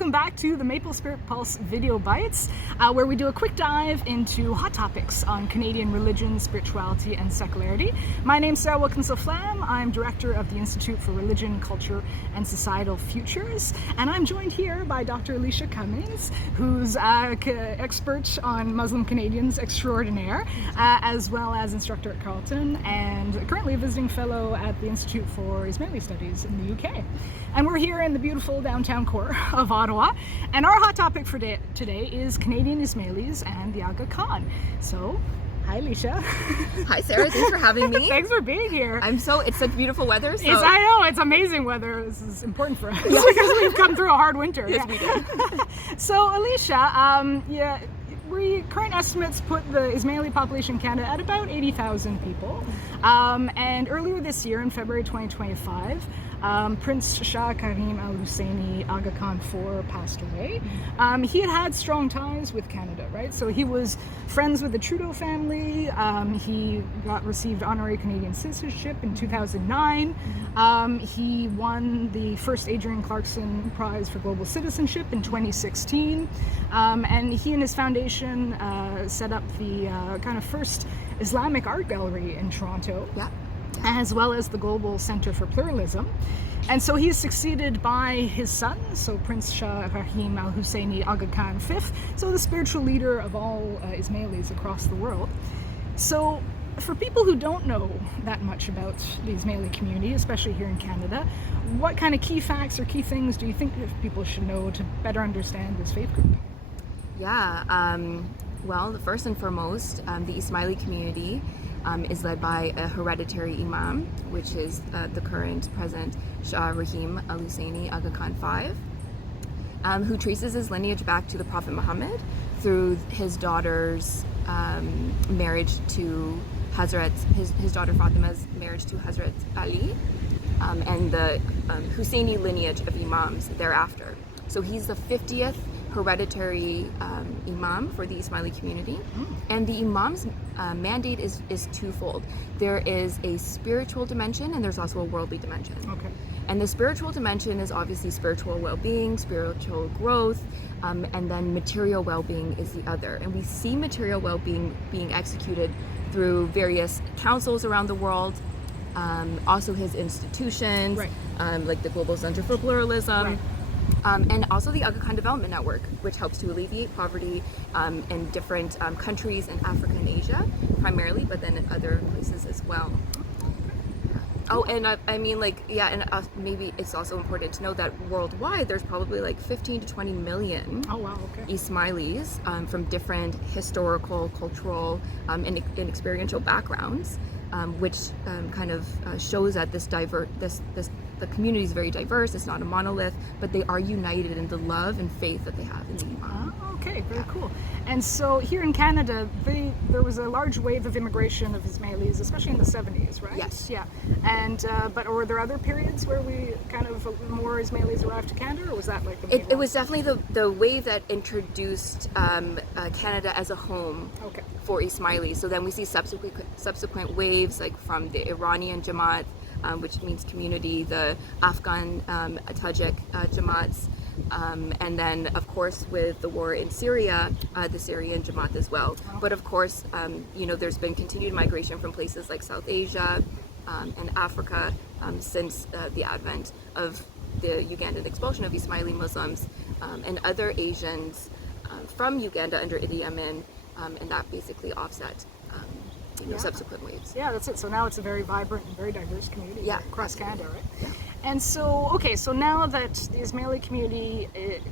welcome back to the Maple Spirit Pulse Video Bites, where we do a quick dive into hot topics on Canadian religion, spirituality, and secularity. My name's Wilkins-Laflamme. I'm director of the Institute for Religion, Culture, and Societal Futures, and I'm joined here by Dr. Alyshea Cummins, who's expert on Muslim Canadians extraordinaire, as well as instructor at Carleton, and currently a visiting fellow at the Institute for Ismaili Studies in the UK. And we're here in the beautiful downtown core of Ottawa, and our hot topic for today is Canadian Ismailis and the Aga Khan. So, hi Alyshea. Hi Sarah, thanks for having me. Thanks for being here. It's such beautiful weather. So. I know, it's amazing weather. This is important for us because we've come through a hard winter. Yes, we did. So Alyshea, current estimates put the Ismaili population in Canada at about 80,000 people. And earlier this year, in February 2025, Prince Shah Karim Al Husseini Aga Khan IV passed away. He had strong ties with Canada, right? So he was friends with the Trudeau family. He received honorary Canadian citizenship in 2009. He won the first Adrian Clarkson Prize for Global Citizenship in 2016. And he and his foundation set up the kind of first Islamic art gallery in Toronto. Yeah. As well as the Global Center for Pluralism. And so he's succeeded by his son, so Prince Shah Karim Al Husseini Aga Khan V, so the spiritual leader of all Ismailis across the world. So for people who don't know that much about the Ismaili community, especially here in Canada, what kind of key facts or key things do you think people should know to better understand this faith group? Yeah, well, first and foremost, the Ismaili community is led by a hereditary imam, which is the current present Shah Rahim Al Husseini Aga Khan V, who traces his lineage back to the Prophet Muhammad through his daughter's marriage to his daughter Fatima's marriage to Hazrat Ali, and the Husseini lineage of imams thereafter. So he's the 50th hereditary imam for the Ismaili community, and the imam's mandate is twofold. There is a spiritual dimension and there's also a worldly dimension. Okay. And the spiritual dimension is obviously spiritual well-being, spiritual growth, and then material well-being is the other. And we see material well-being being executed through various councils around the world, also his institutions, right. Like the Global Center for Pluralism. Right. And also the Aga Khan Development Network, which helps to alleviate poverty in different countries in Africa and Asia, primarily, but then in other places as well. Oh, and maybe it's also important to know that worldwide there's probably like 15 to 20 million Ismailis from different historical, cultural, and experiential backgrounds, which kind of shows that the community is very diverse. It's not a monolith, but they are united in the love and faith that they have in the Imam. Okay, very cool. And so here in Canada, there was a large wave of immigration of Ismailis, especially in the 70s, right? Yes. Yeah. And but were there other periods where we kind of more Ismailis arrived to Canada, or was that like the main It was definitely the wave that introduced Canada as a home for Ismailis. So then we see subsequent waves, like from the Iranian Jamaat, which means community, the Afghan Tajik Jamaats, and then of course with the war in Syria, the Syrian Jamaat as well. But of course, there's been continued migration from places like South Asia and Africa since the advent of the Ugandan expulsion of Ismaili Muslims and other Asians from Uganda under Idi Amin, and that basically offset subsequent waves. Yeah, that's it. So now it's a very vibrant and very diverse community across Canada, right? Yeah. And so, so now that the Ismaili community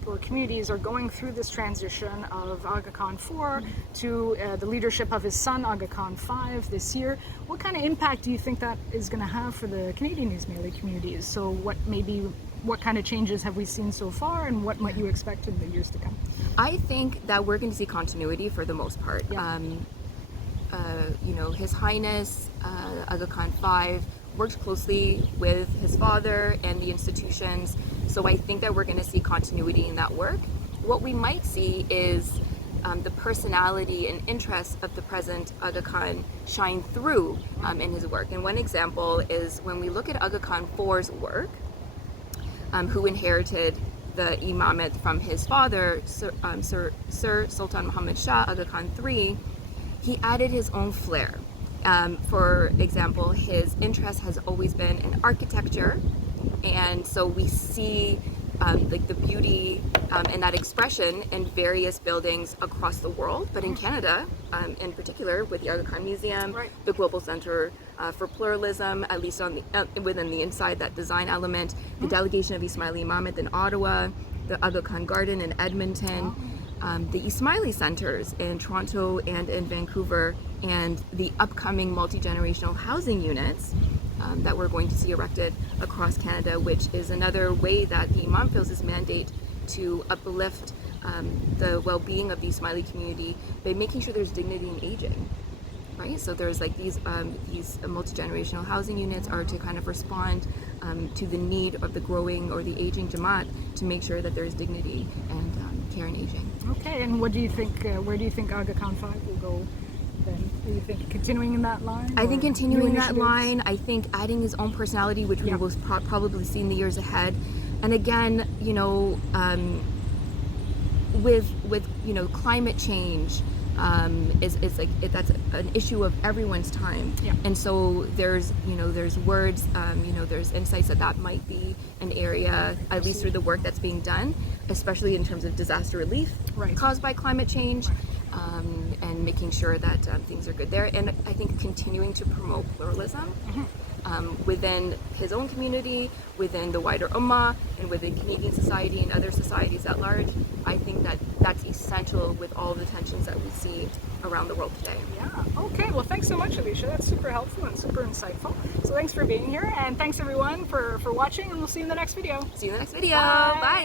or communities are going through this transition of Aga Khan IV to the leadership of his son Aga Khan V this year, what kind of impact do you think that is going to have for the Canadian Ismaili communities? So what kind of changes have we seen so far, and what might you expect in the years to come? I think that we're going to see continuity for the most part. Yeah. His Highness Aga Khan V worked closely with his father and the institutions, so I think that we're going to see continuity in that work. What we might see is the personality and interests of the present Aga Khan shine through in his work. And one example is when we look at Aga Khan IV's work, who inherited the imamate from his father, Sir Sultan Muhammad Shah Aga Khan V, he added his own flair. For example, his interest has always been in architecture, and so we see like the beauty and that expression in various buildings across the world, but in Canada in particular with the Aga Khan Museum, the Global Center for Pluralism, at least on the within the inside, that design element, the delegation of Ismaili Imamate in Ottawa, the Aga Khan Garden in Edmonton, the Ismaili centers in Toronto and in Vancouver, and the upcoming multi-generational housing units that we're going to see erected across Canada, which is another way that the Imam feels his mandate to uplift the well-being of the Ismaili community by making sure there's dignity in aging. Right, so there's like these multi-generational housing units are to kind of respond to the need of the growing or the aging Jamaat to make sure that there's dignity and care in aging. Okay, and what do you think? Where do you think Aga Khan V will go then? Do you think continuing in that line? I think continuing that line. I think adding his own personality, which we will probably see in the years ahead. And again, you know, with you know, climate change. Is like that's an issue of everyone's time, and so there's words, there's insights that might be an area, at least through the work that's being done, especially in terms of disaster relief caused by climate change, and making sure that things are good there. And I think continuing to promote pluralism within his own community, within the wider Ummah, and within Canadian society and other societies at large. I think that that's essential with all the tensions that we see around the world today. Yeah. Okay. Well, thanks so much, Alyshea. That's super helpful and super insightful. So thanks for being here, and thanks everyone for watching, and we'll see you in the next video. See you in the next video. Bye. Bye.